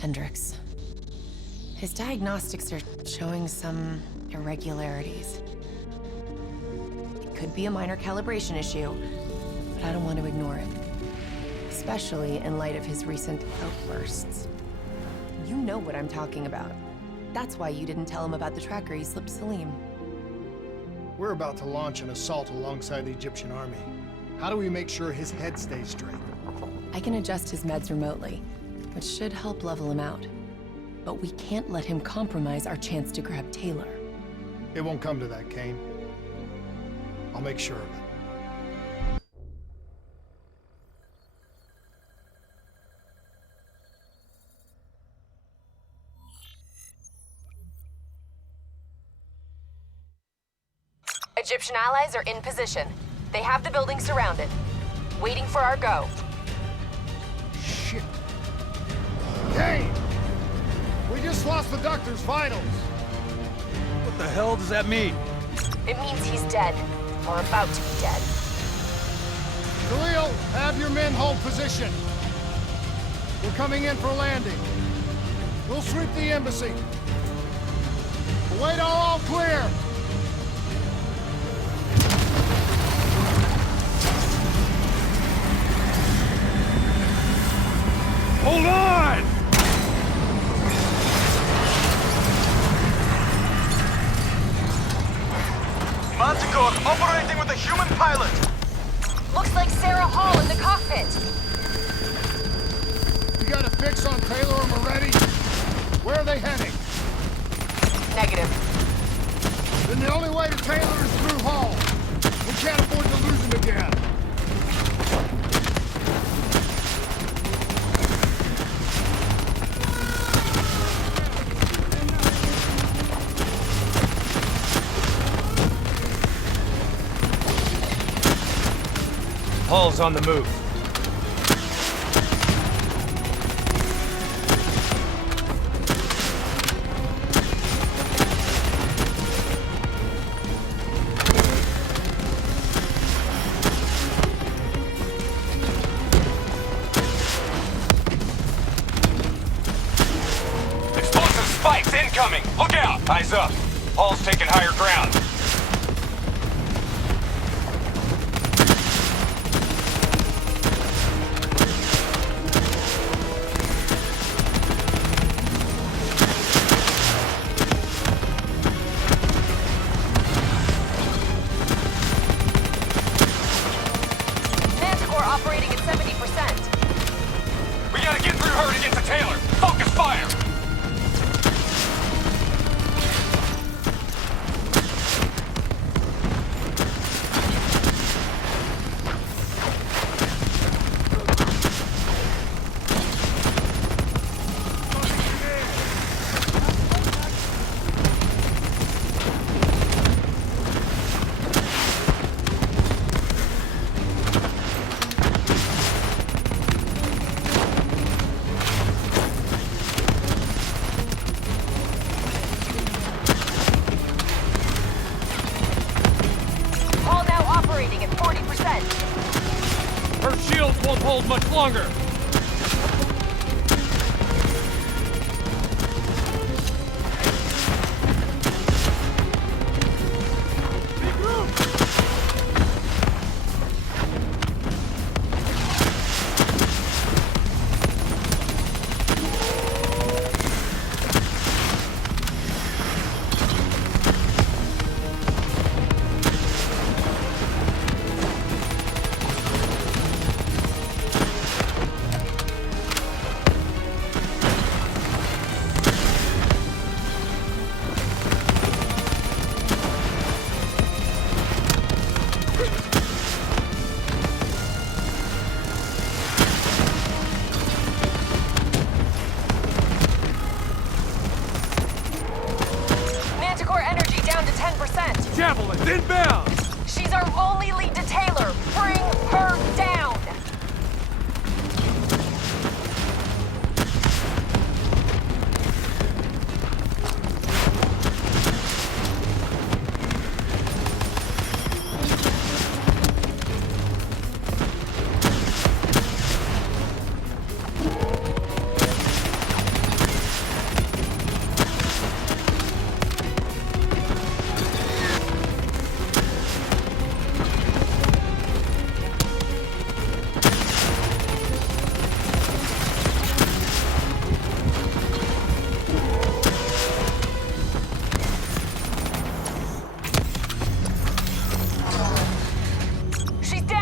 Hendricks. His diagnostics are showing some irregularities. It could be a minor calibration issue, but I don't want to ignore it. Especially in light of his recent outbursts. You know what I'm talking about. That's why you didn't tell him about the tracker he slipped Salim. We're about to launch an assault alongside the Egyptian army. How do we make sure his head stays straight? I can adjust his meds remotely, which should help level him out. But we can't let him compromise our chance to grab Taylor. It won't come to that, Kane. I'll make sure of it. Egyptian allies are in position. They have the building surrounded. Waiting for our go. Shit. Kane! We just lost the doctor's vitals. What the hell does that mean? It means he's dead. Or about to be dead. Khalil, have your men hold position. We're coming in for landing. We'll sweep the embassy. Await all clear. Hold on! Manticore operating with a human pilot. Looks like Sarah Hall in the cockpit. You got a fix on Taylor and Moretti? Where are they heading? Negative. Then the only way to Taylor is through Hall. We can't afford to lose him again. Hall's on the move. Explosive spikes incoming! Look out! Eyes up! Hall's taking higher ground. Operating at 70%. We gotta get through her to get to Taylor! Focus fire! Her shields won't hold much longer.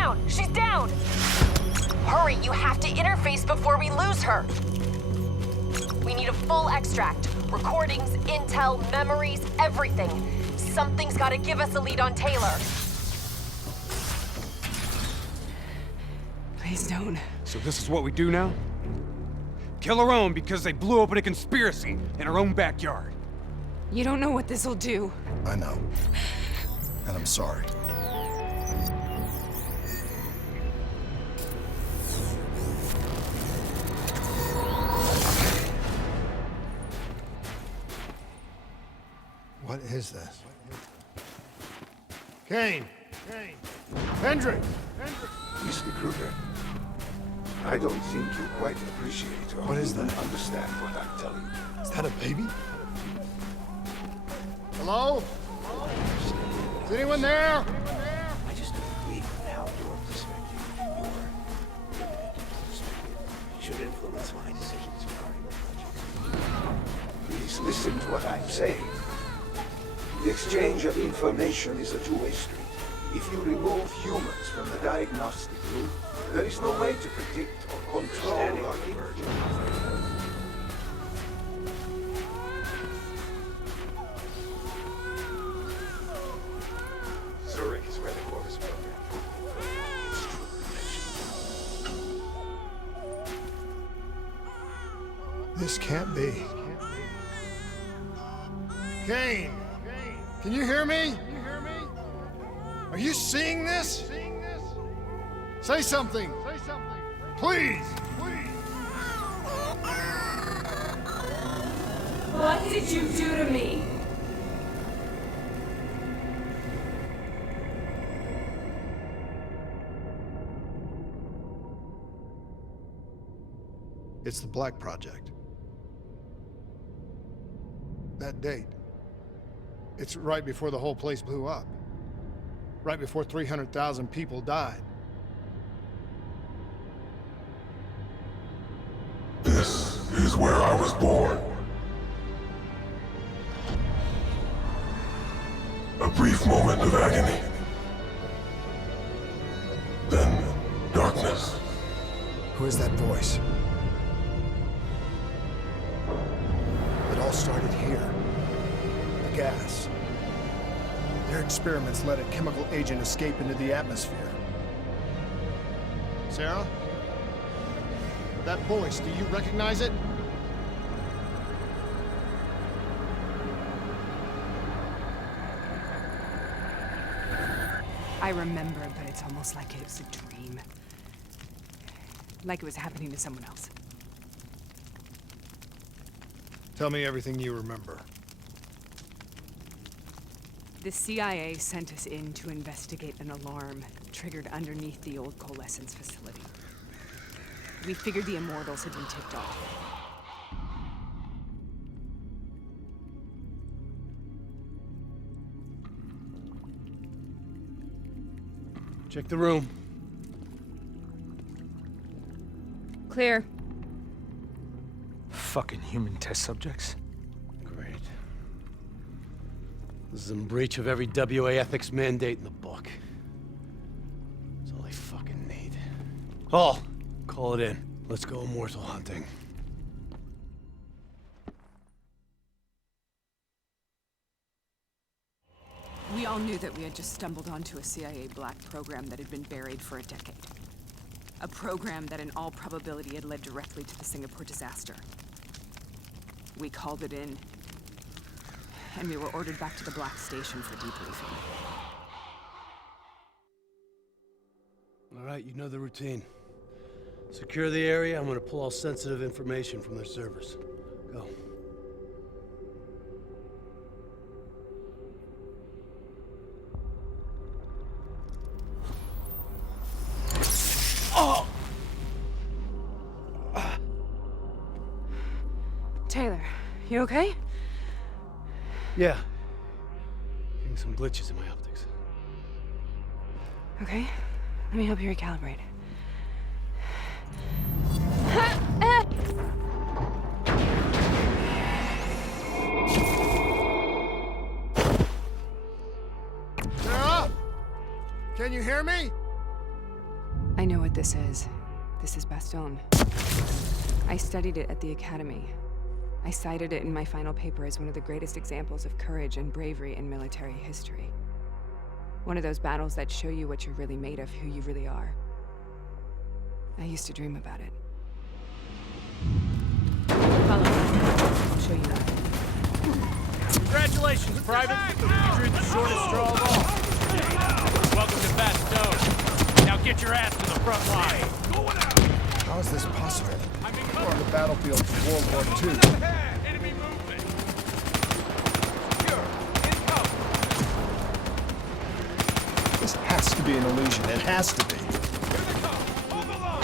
down! She's down! Hurry, you have to interface before we lose her! We need a full extract. Recordings, intel, memories, everything. Something's gotta give us a lead on Taylor. Please don't. So this is what we do now? Kill our own because they blew open a conspiracy in our own backyard. You don't know what this'll do. I know. And I'm sorry. What is this? Kane! Hendrik! Mr. Kruger, I don't think you quite appreciate or What is even that? understand what I'm telling you. Is that a baby? Hello? Is anyone there? I just don't agree with how your perspective, should influence my decisions regarding the project. Please listen to what I'm saying. The exchange of information is a two-way street. If you remove humans from the diagnostic loop, there is no way to predict or control our emergence. Zurich is where the core is programmed. It's true perfection. This can't be. Kane! Can you hear me? Are you seeing this? Say something! Please! What did you do to me? It's the Black Project. That date. It's right before the whole place blew up. Right before 300,000 people died. This is where I was born. A brief moment of agony. Then, darkness. Who is that voice? It all started here. The gas. Their experiments let a chemical agent escape into the atmosphere. Sarah? That voice, do you recognize it? I remember, but it's almost like it was a dream. Like it was happening to someone else. Tell me everything you remember. The CIA sent us in to investigate an alarm triggered underneath the old coalescence facility. We figured the Immortals had been tipped off. Check the room. Clear. Fucking human test subjects. Great. This is in breach of every WA ethics mandate in the book. That's all they fucking need. Oh, call it in. Let's go immortal hunting. We all knew that we had just stumbled onto a CIA black program that had been buried for a decade. A program that in all probability had led directly to the Singapore disaster. We called it in, and we were ordered back to the Black Station for debriefing. All right, you know the routine. Secure the area. I'm gonna pull all sensitive information from their servers. Go. Taylor, you okay? Yeah. Getting some glitches in my optics. Okay, let me help you recalibrate. Sarah? Can you hear me? I know what this is. This is Bastogne. I studied it at the Academy. I cited it in my final paper as one of the greatest examples of courage and bravery in military history. One of those battles that show you what you're really made of, who you really are. I used to dream about it. Follow me. I'll show you why. Congratulations, Private! You drew the shortest straw of all. Welcome to Bastogne. Now get your ass to the front line. How is this possible? We're on the battlefield of World War II. Enemy movement. Secure. Income. This has to be an illusion. It has to be. Here they come. Move along.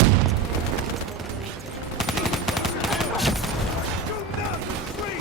Shoot them. Three.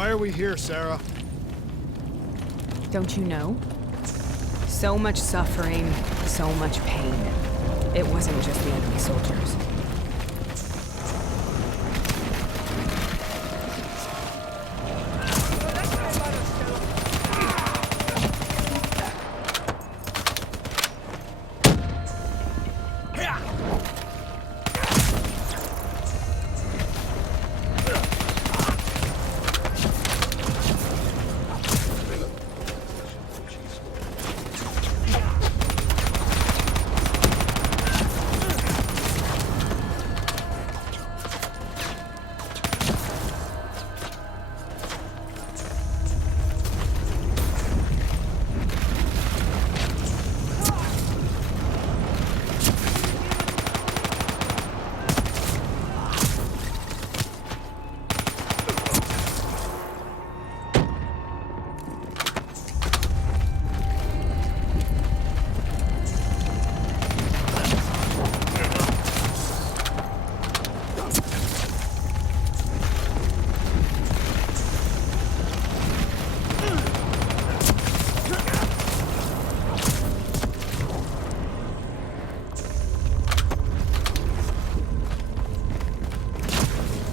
Why are we here, Sarah? Don't you know? So much suffering, so much pain. It wasn't just the enemy soldiers.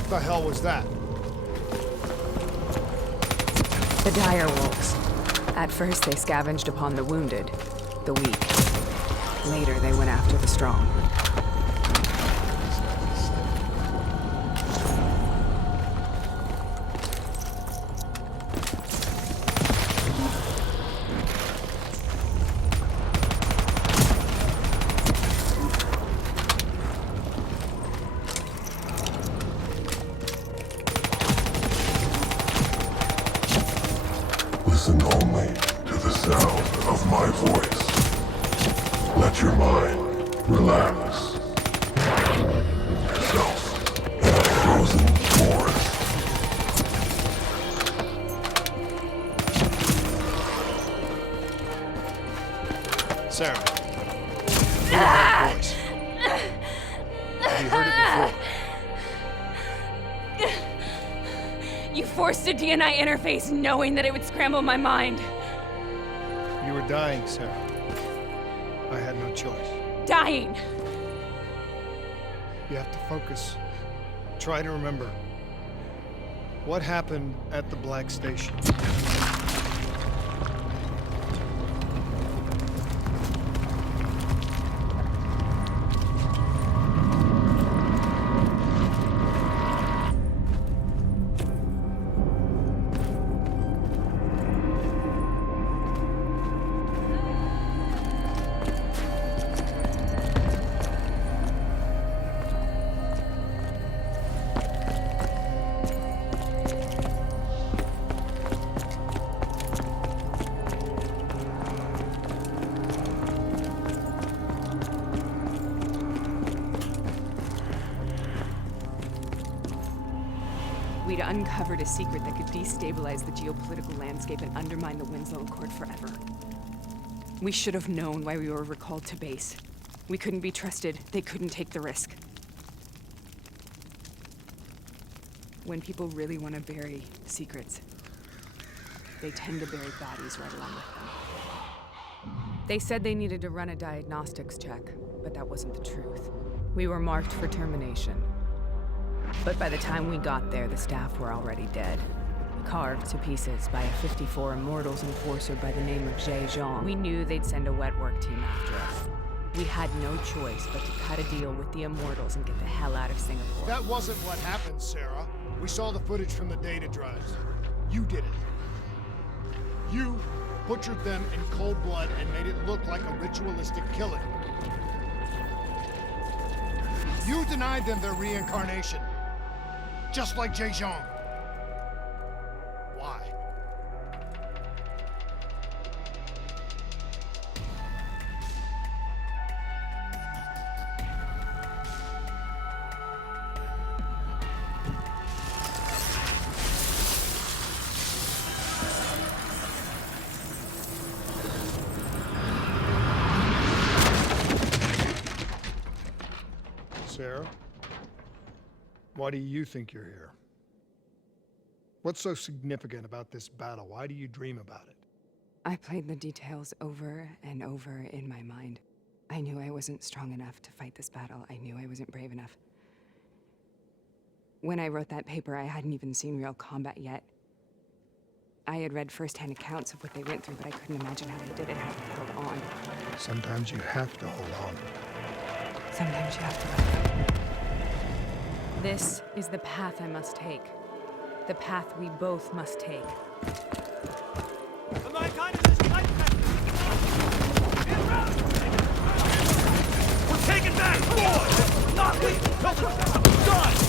What the hell was that? The dire wolves. At first, they scavenged upon the wounded, the weak. Later, they went after the strong. Listen only to the sound of my voice. Let your mind relax. Yourself in a frozen forest. Sarah. Hear that voice. Have you heard it before? You forced a DNI interface knowing that it would scramble my mind. You were dying, Sarah. I had no choice. Dying! You have to focus. Try to remember. What happened at the Black Station? We'd uncovered a secret that could destabilize the geopolitical landscape and undermine the Winslow Accord forever. We should have known why we were recalled to base. We couldn't be trusted. They couldn't take the risk. When people really want to bury secrets, they tend to bury bodies right along with them. They said they needed to run a diagnostics check, but that wasn't the truth. We were marked for termination. But by the time we got there, the staff were already dead. Carved to pieces by a 54 Immortals enforcer by the name of Jay Zhang. We knew they'd send a wet work team after us. We had no choice but to cut a deal with the Immortals and get the hell out of Singapore. That wasn't what happened, Sarah. We saw the footage from the data drives. You did it. You butchered them in cold blood and made it look like a ritualistic killing. You denied them their reincarnation. Just like Jay Zhang. Why? Sarah? Why do you think you're here? What's so significant about this battle? Why do you dream about it? I played the details over and over in my mind. I knew I wasn't strong enough to fight this battle. I knew I wasn't brave enough. When I wrote that paper, I hadn't even seen real combat yet. I had read first-hand accounts of what they went through, but I couldn't imagine how they did it, how they held on. Sometimes you have to hold on. Sometimes you have to let go. This is the path I must take. The path we both must take. We're taking back! Forward! Not leave! Done!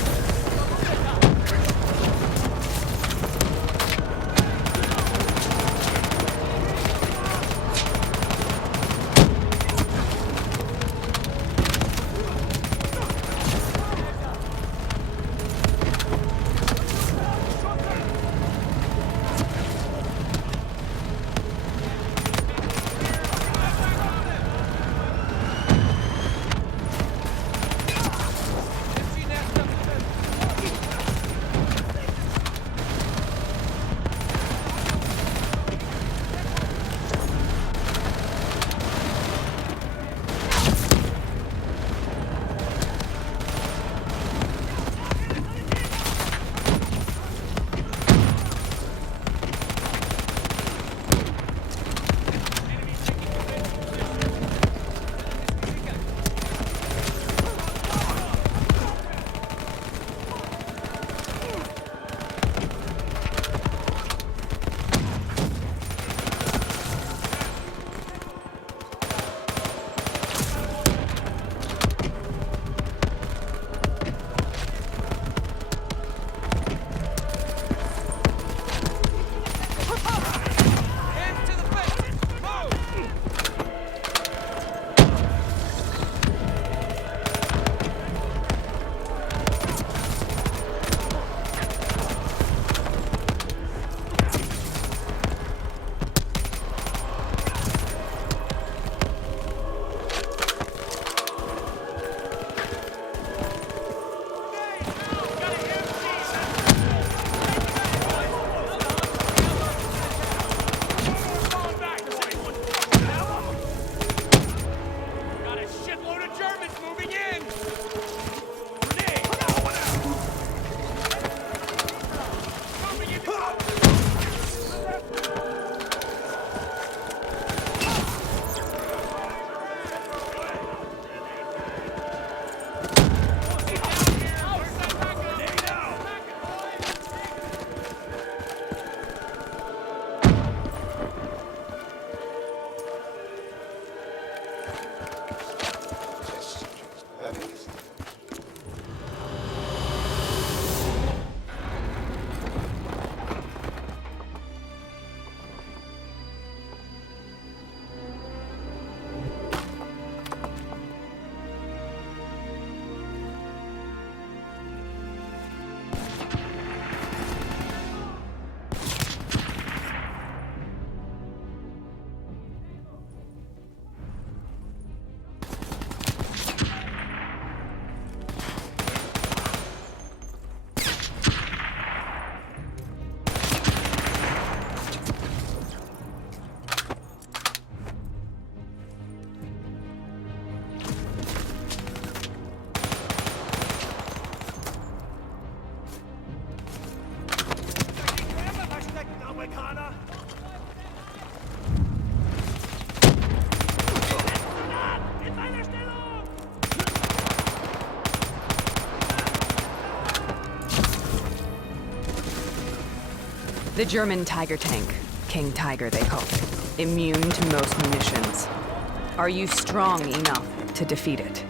The German Tiger tank. King Tiger, they call it. Immune to most munitions. Are you strong enough to defeat it?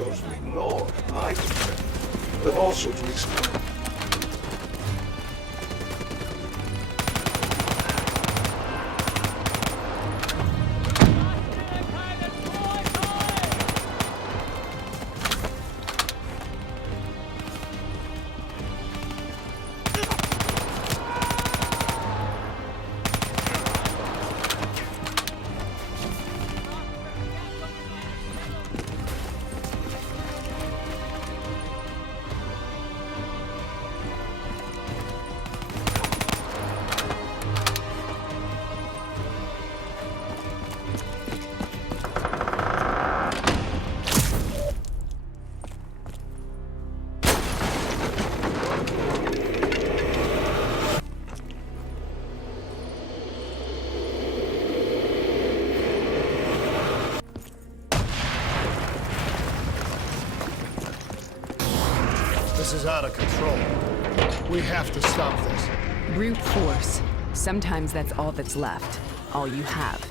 chose to ignore my concern, but also to explain. This is out of control. We have to stop this. Brute force. Sometimes that's all that's left. All you have.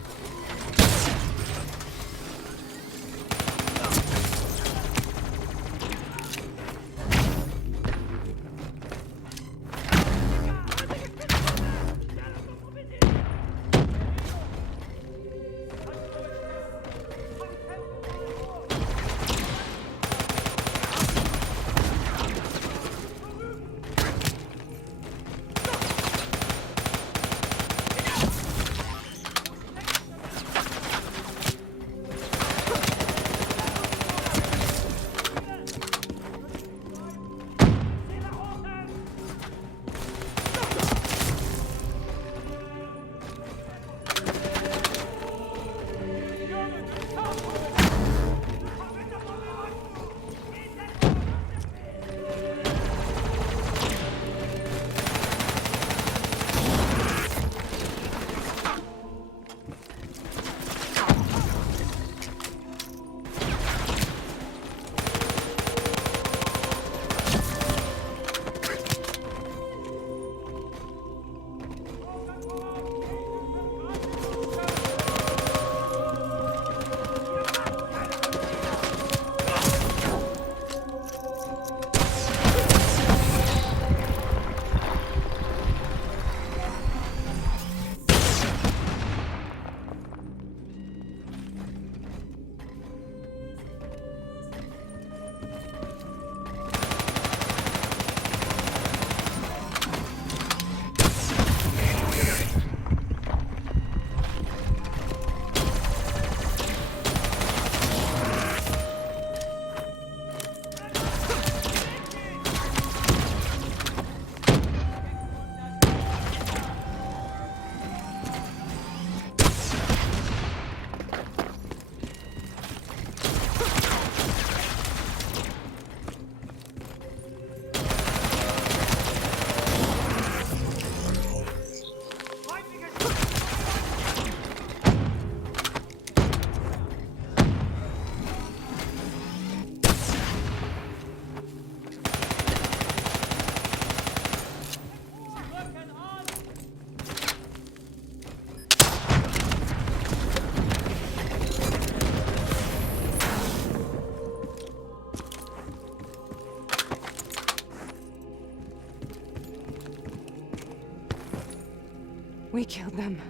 We killed them.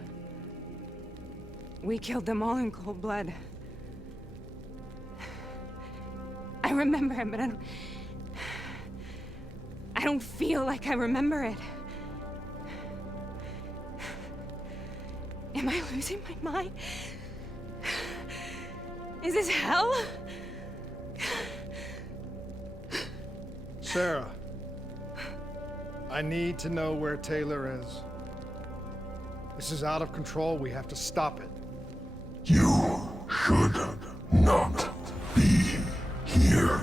We killed them all in cold blood. I remember it, but I don't feel like I remember it. Am I losing my mind? Is this hell? Sarah, I need to know where Taylor is. This is out of control. We have to stop it. You should not be here.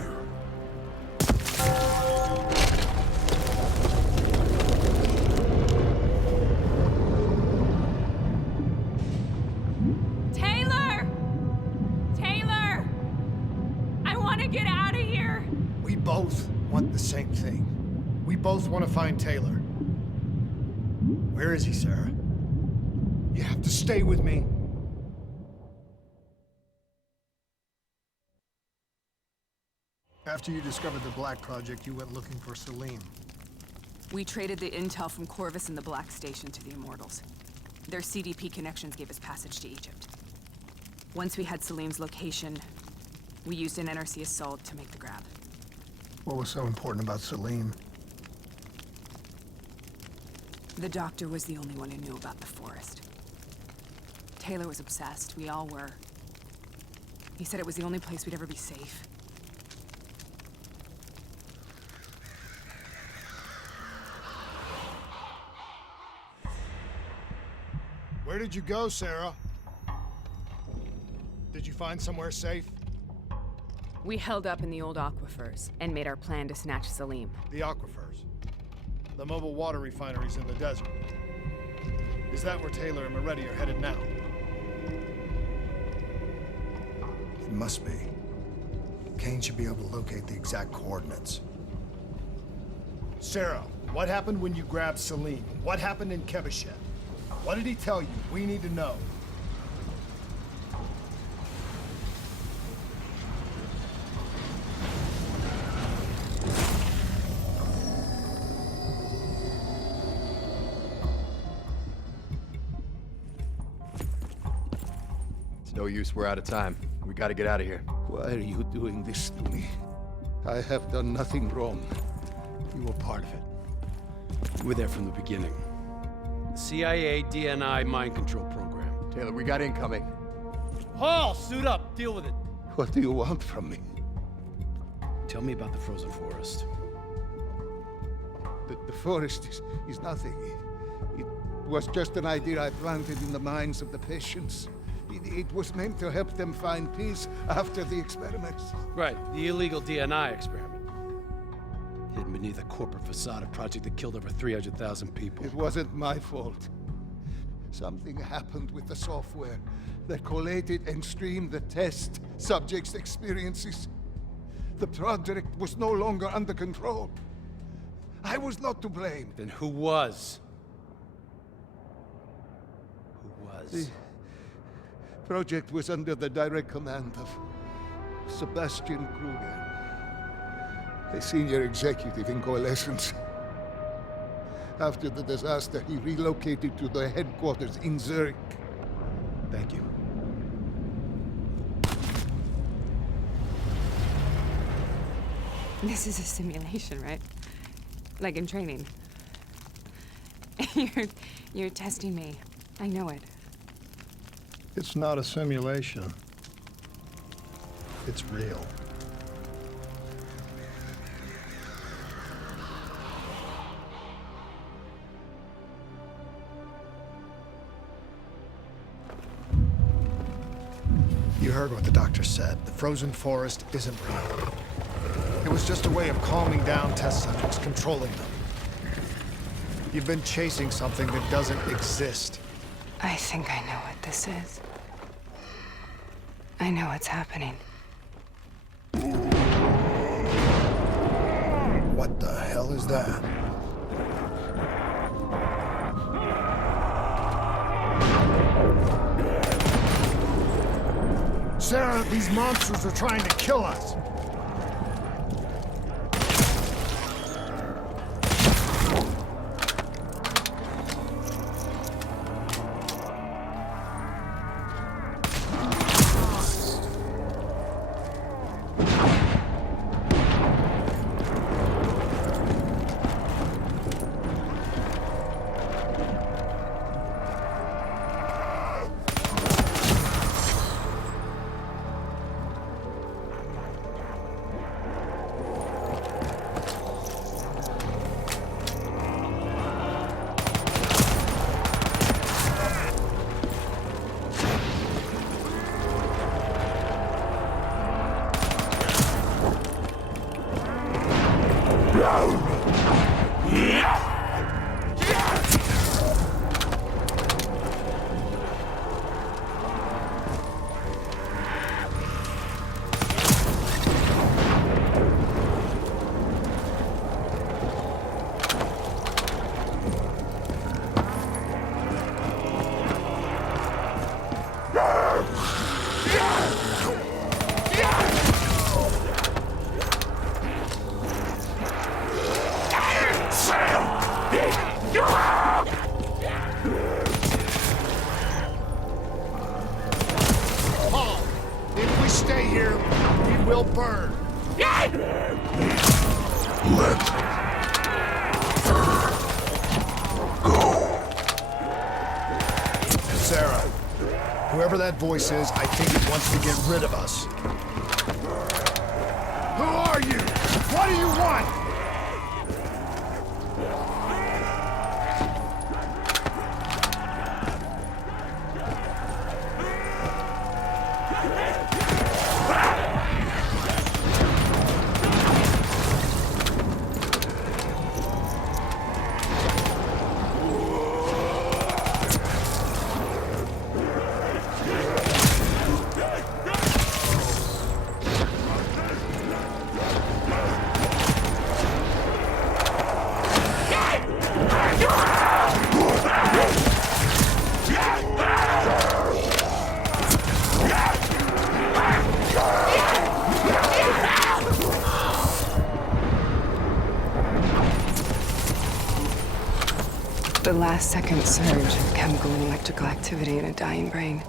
Taylor! Taylor! I want to get out of here! We both want the same thing. We both want to find Taylor. Where is he, Sarah? You have to stay with me. After you discovered the Black Project, you went looking for Salim. We traded the intel from Corvus and the Black Station to the Immortals. Their CDP connections gave us passage to Egypt. Once we had Salim's location, we used an NRC assault to make the grab. What was so important about Salim? The doctor was the only one who knew about the forest. Taylor was obsessed. We all were. He said it was the only place we'd ever be safe. Where did you go, Sarah? Did you find somewhere safe? We held up in the old aquifers and made our plan to snatch Salim. The aquifers. The mobile water refineries in the desert. Is that where Taylor and Moretti are headed now? It must be. Kane should be able to locate the exact coordinates. Sarah, what happened when you grabbed Salim? What happened in Kebashet? What did he tell you? We need to know. It's no use, we're out of time. We gotta get out of here. Why are you doing this to me? I have done nothing wrong. You were part of it. You were there from the beginning. The CIA DNI mind control program. Taylor, we got incoming. Hall, suit up. Deal with it. What do you want from me? Tell me about the frozen forest. The forest is nothing. It was just an idea I planted in the minds of the patients. It was meant to help them find peace after the experiments. Right, the illegal DNI experiment. Hidden beneath a corporate facade, a project that killed over 300,000 people. It wasn't my fault. Something happened with the software that collated and streamed the test subjects' experiences. The project was no longer under control. I was not to blame. Then who was? Who was? The project was under the direct command of Sebastian Kruger, a senior executive in Coalescence. After the disaster, he relocated to the headquarters in Zurich. Thank you. This is a simulation, right? Like in training. You're testing me. I know it. It's not a simulation. It's real. You heard what the doctor said. The frozen forest isn't real. It was just a way of calming down test subjects, controlling them. You've been chasing something that doesn't exist. I think I know what this is. I know what's happening. What the hell is that? Sarah, these monsters are trying to kill us. we stay here, we will burn. Let Sarah, whoever that voice is, I think it wants to get rid of us. Who are you? What do you want? The last second surge of chemical and electrical activity in a dying brain.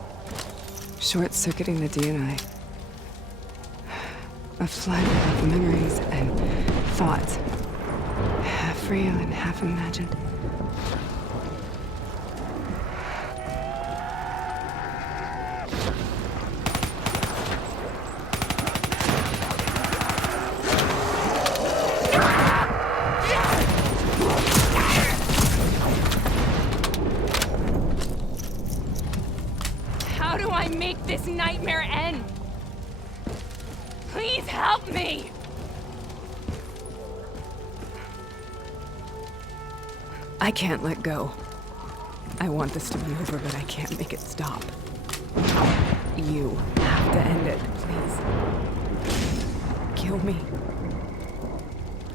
Short-circuiting the DNA. A flood of memories and thoughts. Half real and half imagined. How do I make this nightmare end? Please help me! I can't let go. I want this to be over, but I can't make it stop. You have to end it, please. Kill me.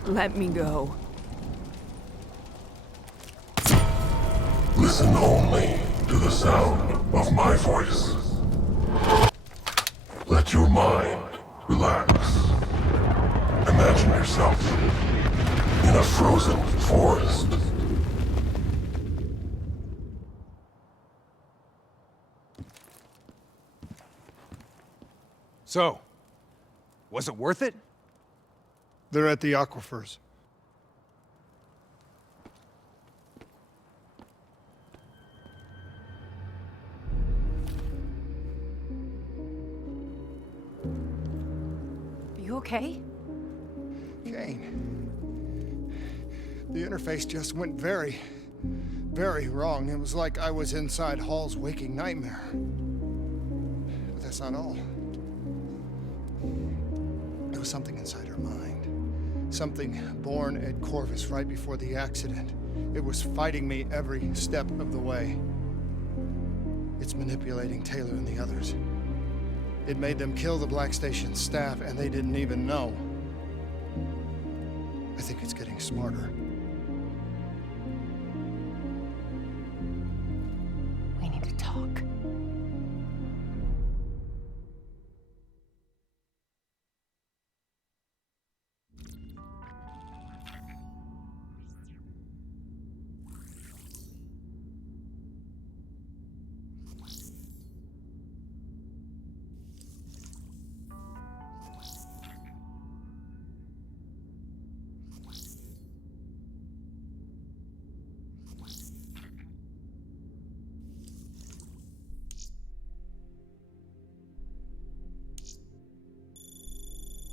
Let me go. Listen only to the sound of my voice. Let your mind relax. Imagine yourself in a frozen forest. So, was it worth it? They're at the aquifers. You okay? Kane. The interface just went very wrong. It was like I was inside Hall's waking nightmare. But that's not all. There was something inside her mind. Something born at Corvus right before the accident. It was fighting me every step of the way. It's manipulating Taylor and the others. It made them kill the Black Station staff, and they didn't even know. I think it's getting smarter.